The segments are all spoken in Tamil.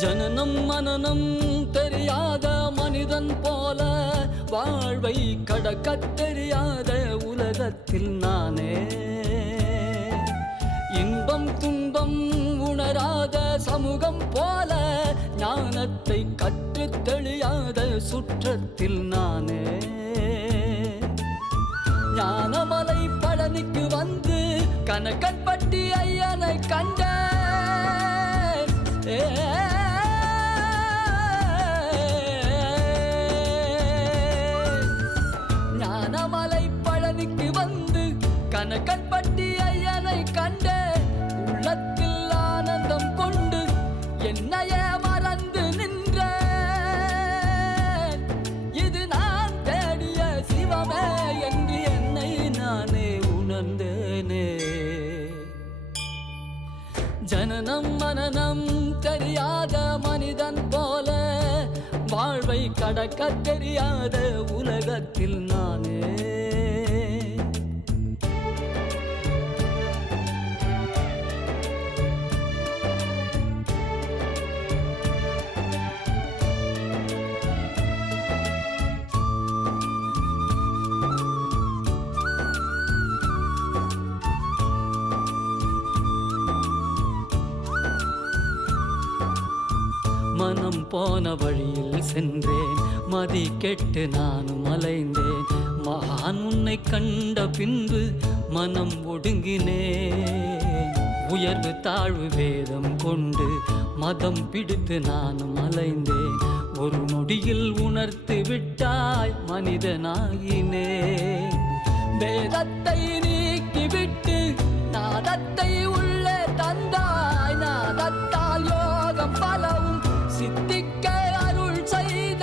ஜனனம் மனனம் தெரியாத மனிதன் போல வாழ்வை கடக்கத் தெரியாத உலகத்தில் நானே இன்பம் துன்பம் உணராத சமூகம் போல ஞானத்தை கற்றுத் தெளியாத சுற்றத்தில் நானே ஞானமலை பழனிக்கு வந்து கனகன்பட்டி ஐயனை கண்டேன். ஞானமலை பழனிக்கு வந்து கனகன்பட்டி ஐயனை கண்டேன். உள்ளத்தில் ஆனந்தம் கொண்டு என்னையே மறந்து நின்றேன். இது நான் தேடிய சிவமே என்று என்னை நானே உணர்ந்தேனே. ஜனனம் மனனம் தெரியாத மனிதன் போல வாழ்வை கடக்கத் தெரியாத உலகத்தில் நானே மனம் போன வழியில் சென்றேன். மதி கெட்டு நானும் அலைந்தேன். மகான் உன்னை கண்ட பின்பு மனம் ஒடுங்கினேன். உயர்வு தாழ்வு வேதம் கொண்டு மதம் பிடித்து நானும் அலைந்தேன். ஒரு நொடியில் உணர்த்து விட்டாய் மனிதனாகினேன். வேதத்தை நீக்கிவிட்டு நாதத்தை உள்ளே தந்தாய். நாதத்தால் யோகம் பலவும் சித்திக்க அருள் செய்தாய்.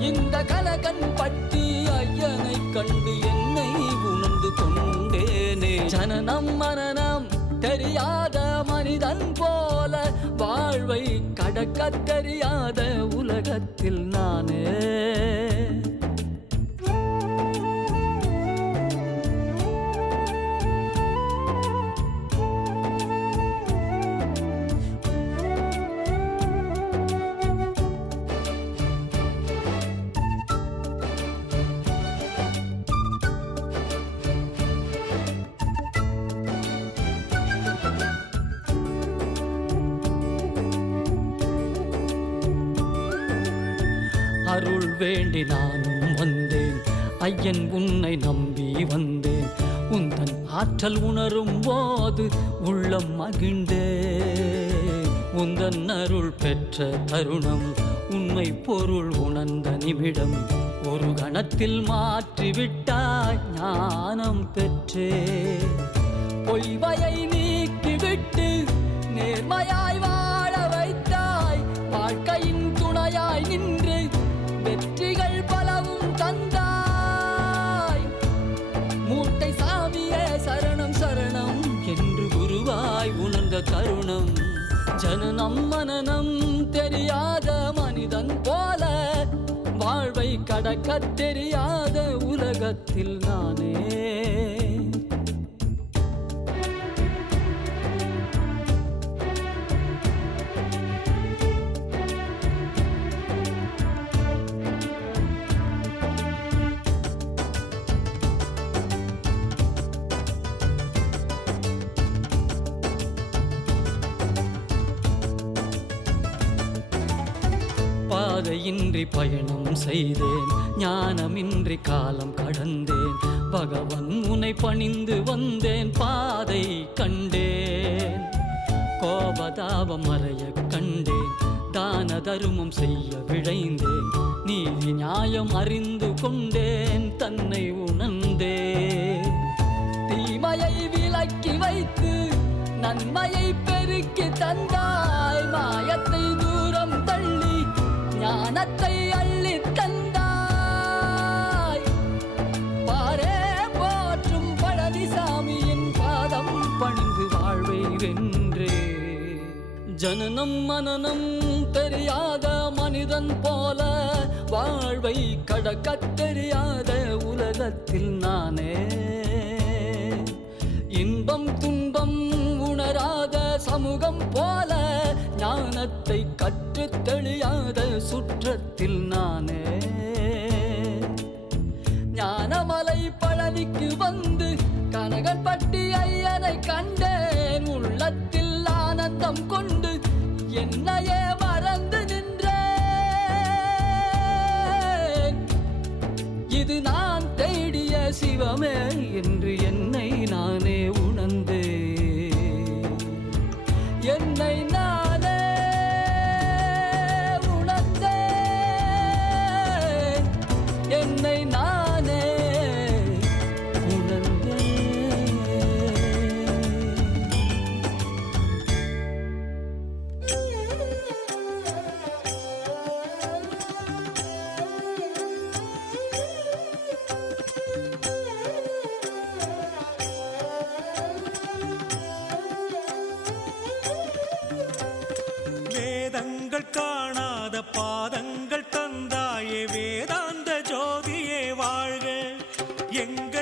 இந்த கனகன்பட்டி ஐயனை கண்டு என்னை உணர்ந்து கொண்டேனே. ஜனனம் மனனம் தெரியாத மனிதன் போல வாழ்வை கடக்கத் தெரியாத உலகத்தில் நானே அருள் வேண்டி நானும் வந்தேன். ஐயன் உன்னை நம்பி வந்தேன். உந்தன் ஆற்றல் உணரும் போது உள்ளம் மகிழ்ந்தேன். உந்தன் அருள் பெற்ற தருணம் உண்மை பொருள் உணர்ந்த நிமிடம் ஒரு கணத்தில் மாற்றிவிட்டாய் ஞானம் பெற்றே. பொய்வையை நீக்கிவிட்டு நேர்மையாய் வாழ வைத்தாய். வாழ்க்கையின் துணையாய் நின்று வெற்றிகள் பலவும் தந்தாய். ஜனனம் மனனம் தெரியாத மனிதன் போல வாழ்வை கடக்கத் தெரியாத உலகத்தில் நானே. பாதையின்றி பயணம் செய்தேன், ஞானமின்றி காலம் கடந்தேன். பகவன் உன்னை பணிந்து வந்தேன், பாதை கண்டேன். கோபதாபம் மறைய கண்டேன், தான தருமம் செய்ய விழைந்தேன். நீதி நியாயம் அறிந்து கொண்டேன், தன்னை உணர்ந்தேன். தீமையை விலக்கி வைத்து நன்மையை பெருக்கி தந்தாய். மாயத்தை தூரம் தள்ளி ஞானத்தை அள்ளி தந்தாய். பாரே போற்றும் பழனிசாமியின் பாதம் பணிந்து வாழ்வை வென்றே. ஜனனம் மனனம் தெரியாத மனிதன் போல வாழ்வை கடக்கத் தெரியாத உலகத்தில் நானே. இன்பம் துன்பம் உணராத சமூகம் போல ஞானத்தை கற்றுத் தெளியாத சுற்றத்தில் நானே. ஞானமலை பழனிக்கு வந்து கனகன்பட்டி ஐயனை கண்டேன். உள்ளத்தில் ஆனந்தம் கொண்டு என்னையே மறந்து நின்றேன். இது நான் தேடிய சிவமே என்று என்னை நானே உணர்ந்தேன். என்னை நானே உணர்ந்தேன். என்னை நானே உணர்ந்தேன். வேதங்கள் காணாத பாதங்கள் தந்தாயே, வேதாந்த ஜோதியே வாழ்க. எங்க